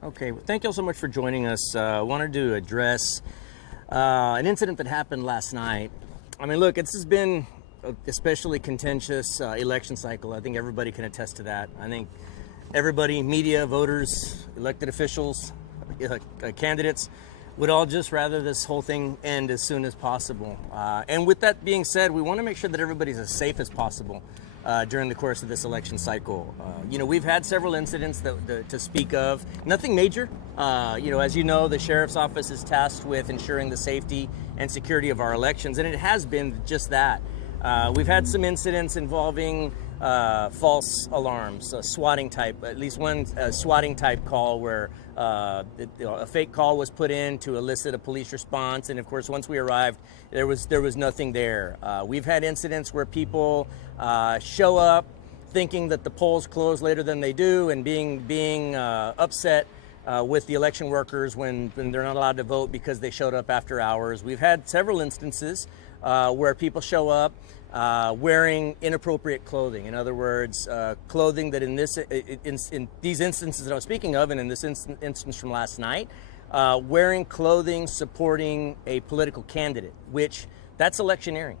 Okay, well, thank you all so much for joining us. I wanted to address an incident that happened last night. I mean, look, this has been a especially contentious election cycle. I think everybody can attest to that. I think everybody, media, voters, elected officials, candidates, would all just rather this whole thing end as soon as possible. And with that being said, we want to make sure that everybody's as safe as possible during the course of this election cycle. We've had several incidents to speak of. Nothing major. As you know, the sheriff's office is tasked with ensuring the safety and security of our elections, and it has been just that. We've had some incidents involving false alarms, swatting type, at least one swatting type call where a fake call was put in to elicit a police response, and of course once we arrived there was nothing there. We've had incidents where people show up thinking that the polls close later than they do and being upset with the election workers when they're not allowed to vote because they showed up after hours. We've had several instances where people show up wearing inappropriate clothing. In other words, clothing that in these instances that I was speaking of, and in this instance from last night, wearing clothing supporting a political candidate, which that's electioneering.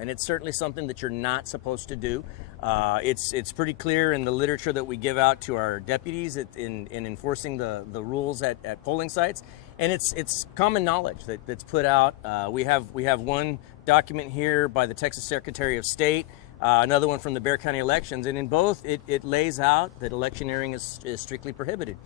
And it's certainly something that you're not supposed to do. It's pretty clear in the literature that we give out to our deputies in enforcing the rules at polling sites, and it's common knowledge that's put out. We have one document here by the Texas Secretary of State, another one from the Bexar County elections, and in both it lays out that electioneering is strictly prohibited.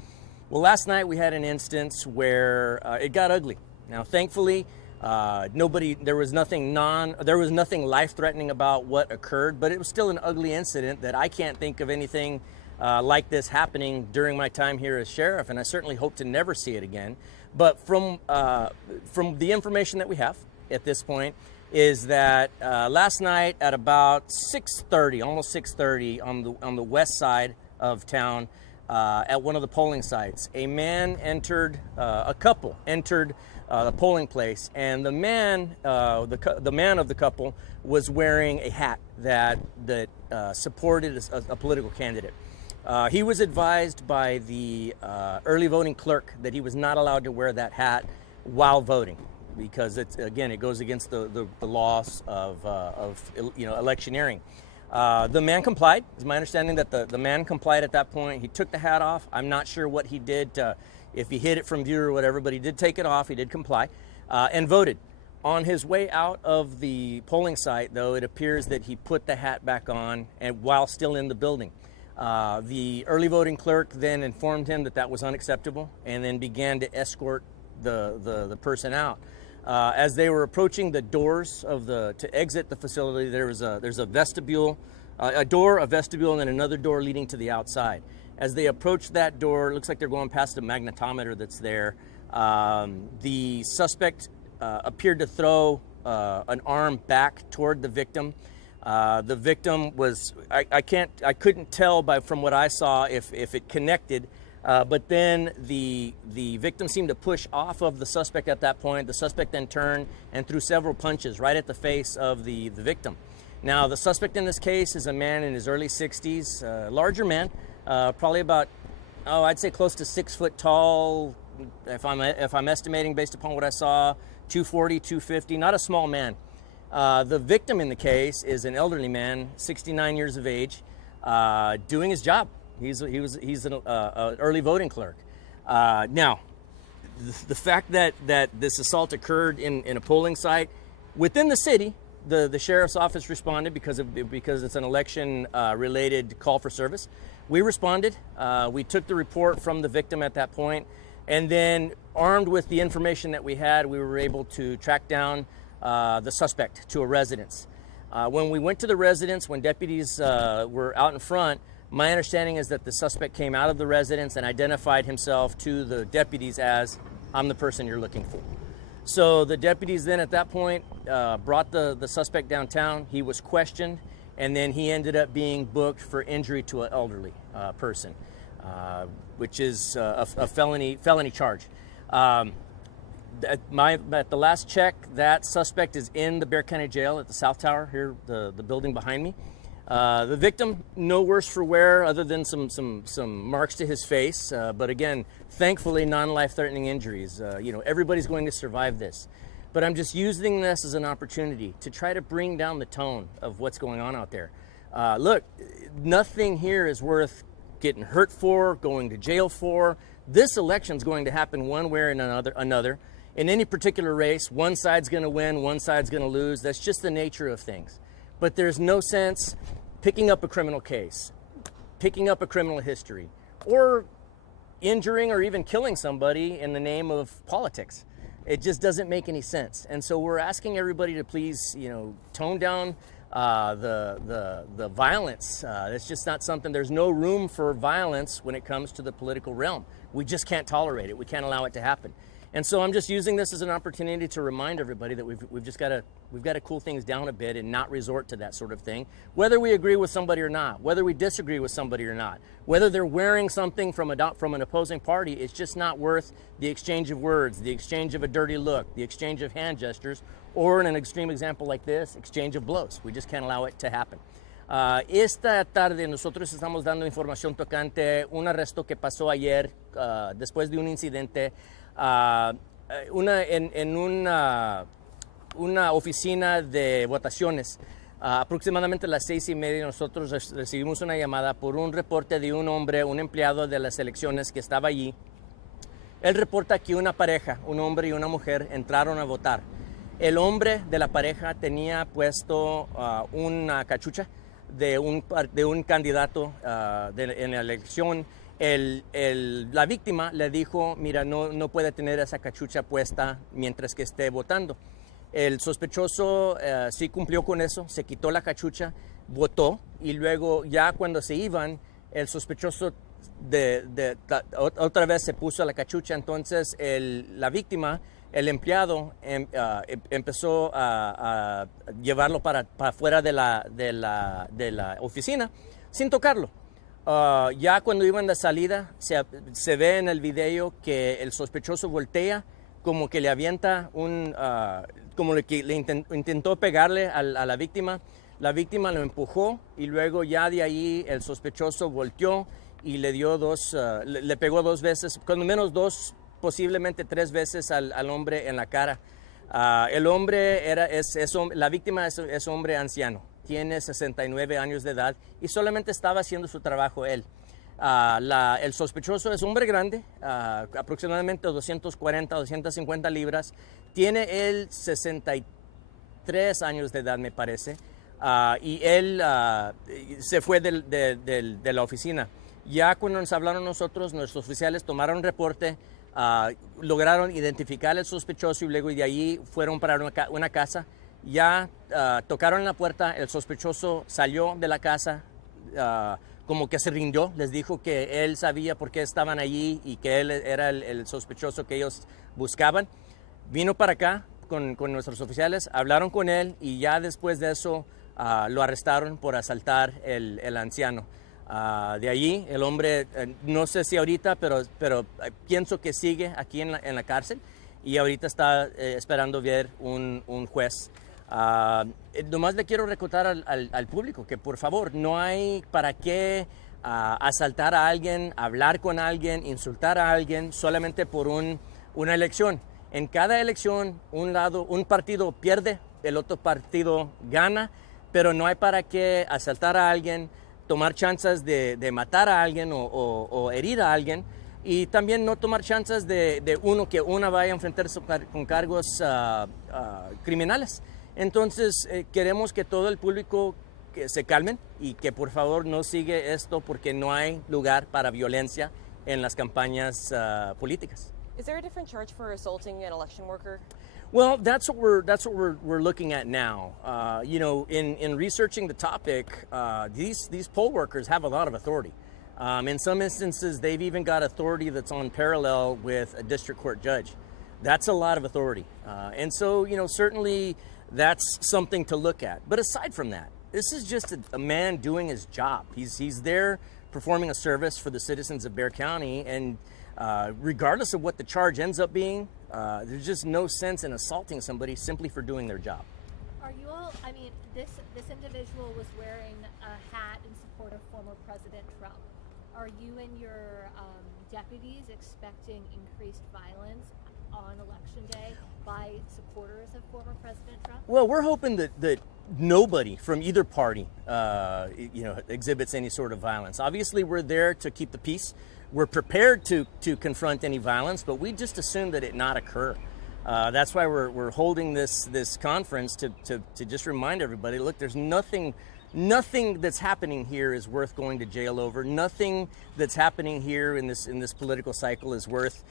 Well, last night we had an instance where it got ugly. Now, thankfully, there was nothing life-threatening about what occurred, but it was still an ugly incident that I can't think of anything like this happening during my time here as sheriff, and I certainly hope to never see it again. But from the information that we have at this point is that last night at about 6:30, almost 6:30 on the west side of town, at one of the polling sites, a couple entered the polling place, and the man of the couple was wearing a hat that supported a political candidate. He was advised by the early voting clerk that he was not allowed to wear that hat while voting, because it goes against the laws of electioneering. The man complied. It's my understanding that the man complied at that point. He took the hat off. I'm not sure what he did, if he hid it from view or whatever, but he did take it off. He did comply and voted. On his way out of the polling site, though, it appears that he put the hat back on and while still in the building. The early voting clerk then informed him that was unacceptable and then began to escort the person out. As they were approaching the doors to exit the facility, there's a vestibule, a vestibule, and then another door leading to the outside. As they approach that door, it looks like they're going past a magnetometer that's there. The suspect appeared to throw an arm back toward the victim. The victim was, I couldn't tell from what I saw if it connected. But then the victim seemed to push off of the suspect at that point. The suspect then turned and threw several punches right at the face of the victim. Now, the suspect in this case is a man in his early 60s, larger man, probably about, I'd say close to 6 foot tall, if I'm estimating based upon what I saw, 240, 250, not a small man. The victim in the case is an elderly man, 69 years of age, doing his job. He's an early voting clerk. Now, the fact that this assault occurred in a polling site within the city, the sheriff's office responded because it's an election related call for service. We responded. We took the report from the victim at that point, and then armed with the information that we had, we were able to track down the suspect to a residence. When we went to the residence, when deputies were out in front, my understanding is that the suspect came out of the residence and identified himself to the deputies as, "I'm the person you're looking for." So the deputies then at that point brought the suspect downtown. He was questioned, and then he ended up being booked for injury to an elderly person, which is a felony charge. At the last check, that suspect is in the Bexar County Jail at the South Tower here, the building behind me. The victim, no worse for wear other than some marks to his face, but again, thankfully non-life-threatening injuries. Everybody's going to survive this. But I'm just using this as an opportunity to try to bring down the tone of what's going on out there. Look, nothing here is worth getting hurt for, going to jail for. This election's going to happen one way or another. In any particular race, one side's going to win, one side's going to lose. That's just the nature of things. But there's no sense picking up a criminal case, picking up a criminal history, or injuring or even killing somebody in the name of politics. It just doesn't make any sense. And so we're asking everybody to please, tone down the violence. It's just not something, there's no room for violence when it comes to the political realm. We just can't tolerate it. We can't allow it to happen. And so I'm just using this as an opportunity to remind everybody that we've got to cool things down a bit and not resort to that sort of thing, whether we agree with somebody or not, whether we disagree with somebody or not, whether they're wearing something from an opposing party. It's just not worth the exchange of words, the exchange of a dirty look, the exchange of hand gestures, or in an extreme example like this, exchange of blows. We just can't allow it to happen. Esta tarde nosotros estamos dando información tocante un arresto que pasó ayer después de un incidente en una oficina de votaciones. Aproximadamente a las 6:30 nosotros recibimos una llamada por un reporte de un hombre, un empleado de las elecciones que estaba allí. Él reporta que una pareja, un hombre y una mujer, entraron a votar. El hombre de la pareja tenía puesto una cachucha de un candidato en la elección. La víctima le dijo, mira, no puede tener esa cachucha puesta mientras que esté votando. El sospechoso sí cumplió con eso, se quitó la cachucha, votó, y luego ya cuando se iban, el sospechoso otra vez se puso la cachucha. Entonces la víctima, el empleado, empezó a llevarlo para fuera de la oficina sin tocarlo. Ya cuando iban de salida, se ve en el video que el sospechoso voltea, como que le avienta como que le intentó pegarle a la víctima. La víctima lo empujó y luego ya de ahí el sospechoso volteó y le pegó 2 veces, cuando menos 2, posiblemente 3 veces al hombre en la cara. El hombre la víctima es hombre anciano. Tiene 69 años de edad y solamente estaba haciendo su trabajo él. El sospechoso es hombre grande, aproximadamente 240, 250 libras. Tiene él 63 años de edad, me parece, y él se fue de la oficina. Ya cuando nos hablaron nosotros, nuestros oficiales tomaron un reporte, lograron identificar al sospechoso y luego de ahí fueron para una casa. Ya tocaron la puerta, el sospechoso salió de la casa, como que se rindió, les dijo que él sabía por qué estaban allí y que él era el sospechoso que ellos buscaban. Vino para acá con nuestros oficiales, hablaron con él y ya después de eso lo arrestaron por asaltar el anciano. De allí el hombre, no sé si ahorita, pero pienso que sigue aquí en la cárcel y ahorita está esperando ver un juez. Nomás le quiero recordar al público que por favor no hay para qué asaltar a alguien, hablar con alguien, insultar a alguien solamente por una elección. En cada elección un partido pierde, el otro partido gana, pero no hay para qué asaltar a alguien, tomar chances de matar a alguien o herir a alguien. Y también no tomar chances de que una vaya a enfrentarse con cargos criminales. Entonces queremos que todo el público que se calmen y que por favor no siga esto porque no hay lugar para violencia en las campañas políticas. Is there a different charge for assaulting an election worker? Well, that's what we're looking at now. In researching the topic, these poll workers have a lot of authority. In some instances, they've even got authority that's on parallel with a district court judge. That's a lot of authority. And so, certainly that's something to look at. But aside from that, this is just a man doing his job. He's there performing a service for the citizens of Bexar County, and regardless of what the charge ends up being, there's just no sense in assaulting somebody simply for doing their job. Are you all? I mean, this individual was wearing a hat in support of former President Trump. Are you and your deputies expecting increased violence on Election Day by supporters of former President Trump? Well, we're hoping that nobody from either party, exhibits any sort of violence. Obviously, we're there to keep the peace. We're prepared to confront any violence, but we just assume that it not occur. That's why we're holding this conference to just remind everybody, look, there's nothing that's happening here is worth going to jail over. Nothing that's happening here in this political cycle is worth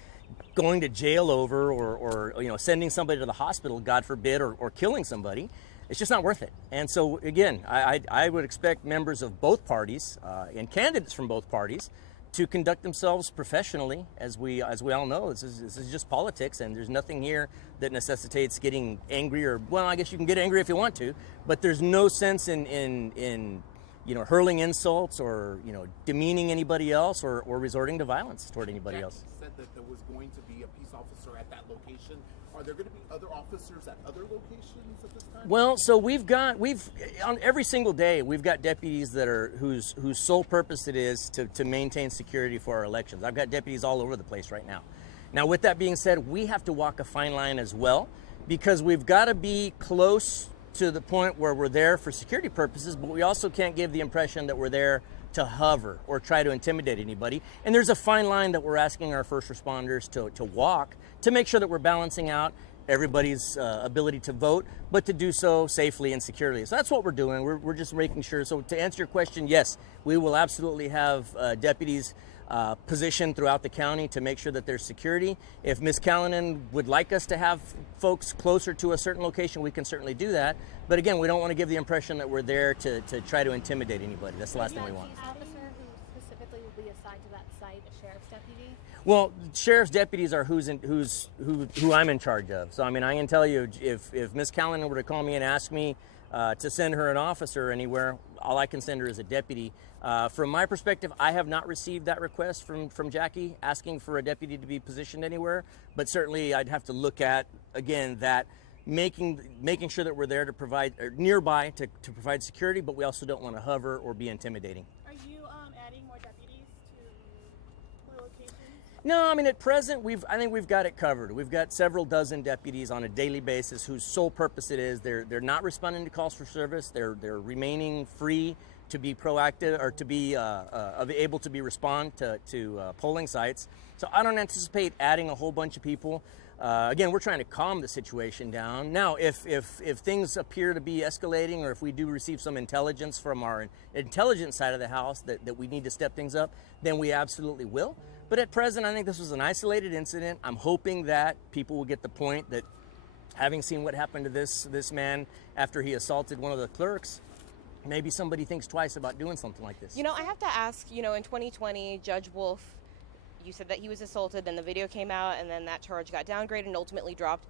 going to jail over or sending somebody to the hospital, God forbid, or killing somebody. It's just not worth it. And so again, I would expect members of both parties and candidates from both parties to conduct themselves professionally. As we all know, this is just politics, and there's nothing here that necessitates getting angry, or, well, I guess you can get angry if you want to, but there's no sense in hurling insults or demeaning anybody else or resorting to violence toward anybody else. Said that there was going to be a peace officer at that location. Are there going to be other officers at other locations at this time? Well, so we've on every single day we've got deputies that are whose sole purpose it is to maintain security for our elections. I've got deputies all over the place right now. Now, with that being said, we have to walk a fine line as well, because we've got to be close to the point where we're there for security purposes, but we also can't give the impression that we're there to hover or try to intimidate anybody. And there's a fine line that we're asking our first responders to walk to make sure that we're balancing out everybody's ability to vote, but to do so safely and securely. So that's what we're doing. We're just making sure. So to answer your question, yes, we will absolutely have deputies positioned throughout the county to make sure that there's security. If Ms. Callanan would like us to have folks closer to a certain location, we can certainly do that. But again, we don't want to give the impression that we're there to try to intimidate anybody. That's the last thing we want. Is there an officer who specifically will be assigned to that site, a sheriff's deputy? Well, sheriff's deputies are who I'm in charge of. So I mean, I can tell you, if Ms. Callanan were to call me and ask me to send her an officer anywhere, all I can send her is a deputy. From my perspective, I have not received that request from Jackie asking for a deputy to be positioned anywhere, but certainly I'd have to look at, again, that making sure that we're there to provide, or nearby to provide security, but we also don't want to hover or be intimidating. Are you adding more deputies to more locations? No, I mean, at present, I think we've got it covered. We've got several dozen deputies on a daily basis whose sole purpose it is they're not responding to calls for service. They're remaining free to be proactive or to be able to respond to polling sites. So I don't anticipate adding a whole bunch of people. Again, we're trying to calm the situation down. Now, if things appear to be escalating, or if we do receive some intelligence from our intelligence side of the house that we need to step things up, then we absolutely will. But at present, I think this was an isolated incident. I'm hoping that people will get the point that, having seen what happened to this man after he assaulted one of the clerks, maybe somebody thinks twice about doing something like this. I have to ask, in 2020, Judge Wolf, you said that he was assaulted, then the video came out, and then that charge got downgraded and ultimately dropped.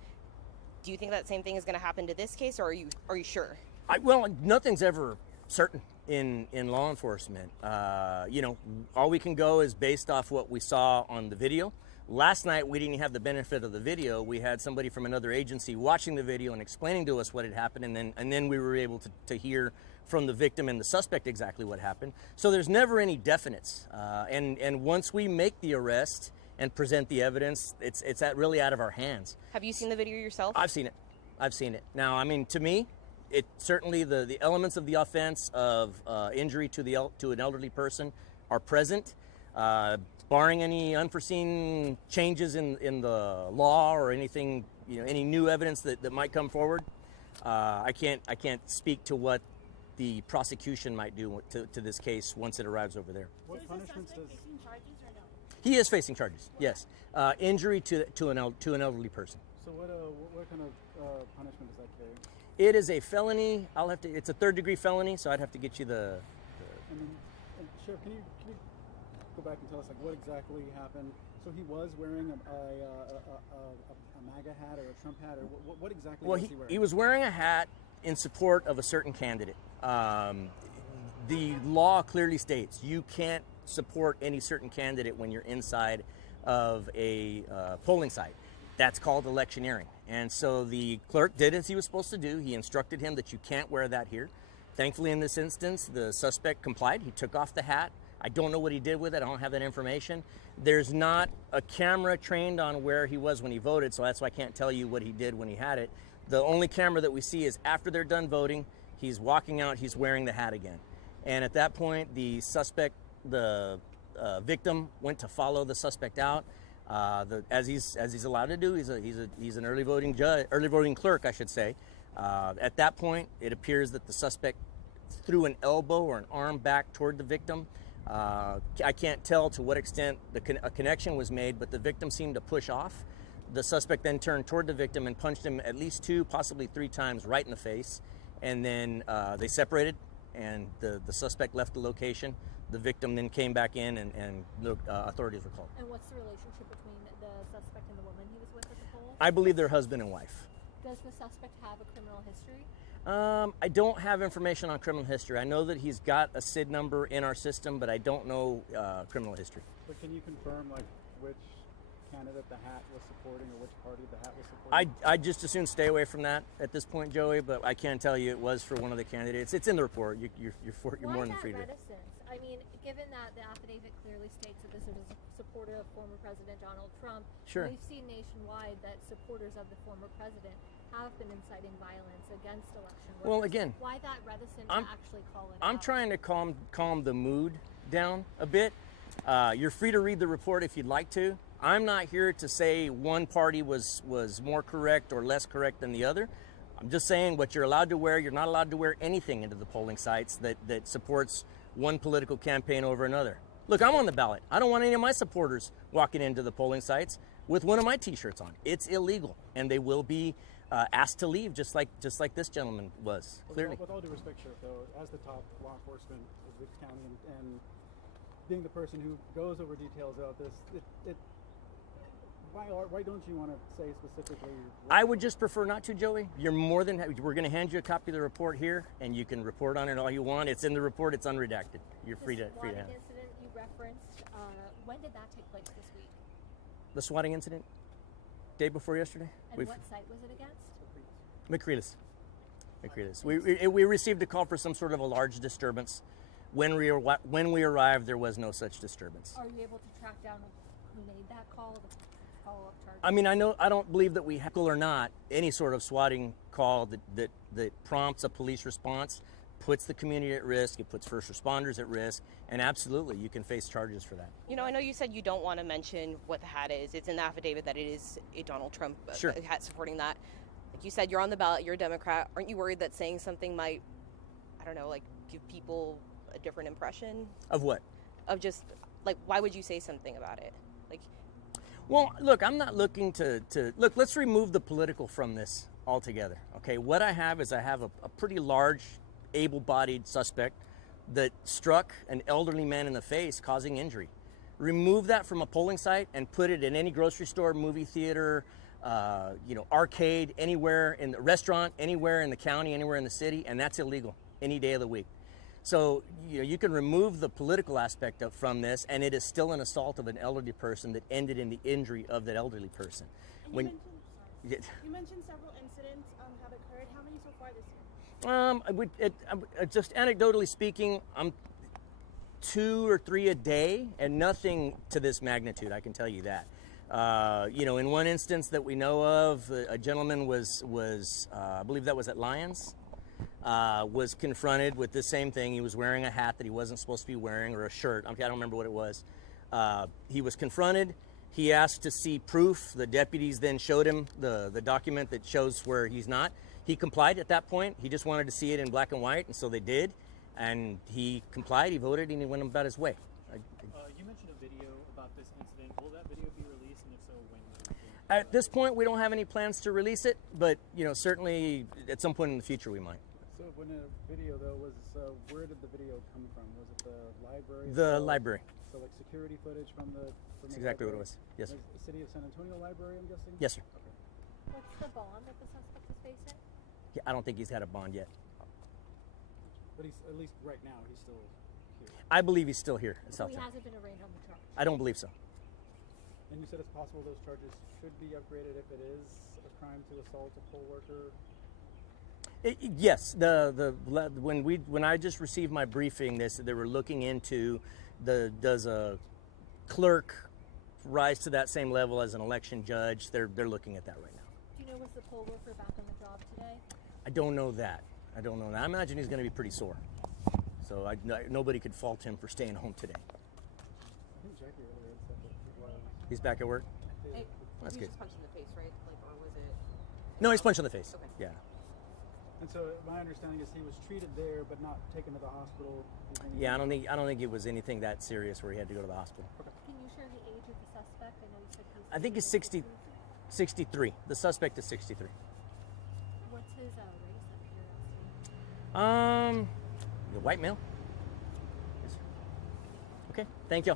Do you think that same thing is going to happen to this case, or are you sure? Well, nothing's ever certain in law enforcement. All we can go is based off what we saw on the video. Last night, we didn't have the benefit of the video. We had somebody from another agency watching the video and explaining to us what had happened, and then we were able to hear from the victim and the suspect exactly what happened. So there's never any definites. And once we make the arrest and present the evidence, it's really out of our hands. Have you seen the video yourself? I've seen it. Now, I mean, to me, it certainly the elements of the offense of injury to an elderly person are present. Barring any unforeseen changes in the law or anything, any new evidence that might come forward, I can't speak to what the prosecution might do to this case once it arrives over there. What punishments does facing charges or no? He is facing charges. Yes, injury to an elderly person. So what kind of punishment does that carry? It is a felony. It's a third-degree felony, so I'd have to get you the. And Sheriff, can you go back and tell us what exactly happened? So he was wearing a MAGA hat or a Trump hat, or what exactly was he wearing? He was wearing a hat in support of a certain candidate. The law clearly states you can't support any certain candidate when you're inside of a polling site. That's called electioneering. And so the clerk did as he was supposed to do. He instructed him that you can't wear that here. Thankfully, in this instance, the suspect complied. He took off the hat. I don't know what he did with it. I don't have that information. There's not a camera trained on where he was when he voted, so that's why I can't tell you what he did when he had it. The only camera that we see is after they're done voting, he's walking out, he's wearing the hat again. And at that point, the suspect, the victim, went to follow the suspect out. As he's allowed to do, he's an early voting clerk, I should say. At that point, it appears that the suspect threw an elbow or an arm back toward the victim. I can't tell to what extent a connection was made, but the victim seemed to push off. The suspect then turned toward the victim and punched him at least 2, possibly 3 times right in the face. And then they separated, and the suspect left the location. The victim then came back in, and the authorities were called. And what's the relationship between the suspect and the woman he was with at the poll? I believe they're husband and wife. Does the suspect have a criminal history? I don't have information on criminal history. I know that he's got a SID number in our system, but I don't know criminal history. But can you confirm like which candidate the hat was supporting or which party the hat was supporting? I'd just as soon stay away from that at this point, Joey, but I can tell you it was for one of the candidates. It's in the report. You're more than free to. Why that reticence? I mean, given that the affidavit clearly states that this is a supporter of former President Donald Trump, Sure. We've seen nationwide that supporters of the former president have been inciting violence against election workers. Well, again, why that reticence to actually call it I'm out? trying to calm the mood down a bit. You're free to read the report if you'd like to. I'm not here to say one party was more correct or less correct than the other. I'm just saying what you're allowed to wear. You're not allowed to wear anything into the polling sites that supports one political campaign over another. Look, I'm on the ballot. I don't want any of my supporters walking into the polling sites with one of my T-shirts on. It's illegal, and they will be asked to leave, just like this gentleman was. Clearly. With all due respect, Sheriff, though, as the top law enforcement of the county and being the person who goes over details about this, why don't you want to say specifically? I would just prefer not to, Joey. You're more than happy. We're going to hand you a copy of the report here, and you can report on it all you want. It's in the report. It's unredacted. You're free to have it. Incident you referenced, when did that take place this week? The swatting incident, day before yesterday. And what site was it against? McCreelys. We received a call for some sort of a large disturbance. When we arrived, there was no such disturbance. Are you able to track down who made that call, the follow-up charge? I mean, I don't believe that we heckle or not any sort of swatting call that prompts a police response, puts the community at risk, it puts first responders at risk, and absolutely, you can face charges for that. You know, I know you said you don't want to mention what the hat is. It's in the affidavit that it is a Donald Trump hat supporting that. Like you said, you're on the ballot, you're a Democrat. Aren't you worried that saying something might, I don't know, like give people a different impression? Of what? Of just, like, why would you say something about it? Like, well, look, I'm not looking to look, let's remove the political from this altogether, okay? What I have is a pretty large, able-bodied suspect that struck an elderly man in the face, causing injury. Remove that from a polling site and put it in any grocery store, movie theater, arcade, anywhere in the restaurant, anywhere in the county, anywhere in the city, and that's illegal any day of the week. So you can remove the political aspect from this, and it is still an assault of an elderly person that ended in the injury of that elderly person. And you mentioned several incidents have occurred. How many so far this year? Just anecdotally speaking, I'm 2 or 3 a day, and nothing to this magnitude. I can tell you that. In one instance that we know of, a gentleman was I believe that was at Lyons. Was confronted with the same thing. He was wearing a hat that he wasn't supposed to be wearing, or a shirt. I don't remember what it was. He was confronted. He asked to see proof. The deputies then showed him the document that shows where he's not. He complied at that point. He just wanted to see it in black and white, and so they did. And he complied, he voted, and he went about his way. You mentioned a video about this incident. Will that video be released, and if so, when? At this point, we don't have any plans to release it, but certainly at some point in the future we might. So when the video though was, where did the video come from? Was it the library? The library. So like security footage from the. That's exactly what it was. Yes, sir. The City of San Antonio Library, I'm guessing. Yes, sir. Okay. What's the bond that the suspect is facing? Yeah, I don't think he's had a bond yet. But he's, at least right now, he's still here. I believe he's still here in So South he Town. hasn't been arraigned on the charge. I don't believe so. And you said it's possible those charges should be upgraded if it is a crime to assault a poll worker. Yes, when I just received my briefing, they were looking into does a clerk rise to that same level as an election judge? They're looking at that right now. Do you know, was the poll worker back on the job today? I don't know that. I imagine he's going to be pretty sore. So nobody could fault him for staying home today. I think Jackie earlier said that he was. He's back at work? Hey, That's he good. was just punched in the face, right? Like, or was it? No, he's punched in the face. Okay. Yeah. And so my understanding is he was treated there, but not taken to the hospital. Yeah, I don't think it was anything that serious where he had to go to the hospital. Can you share the age of the suspect? I know you said he's. I think he's 63. The suspect is 63. What's his race up here? The white male. Yes, sir. Okay, thank you.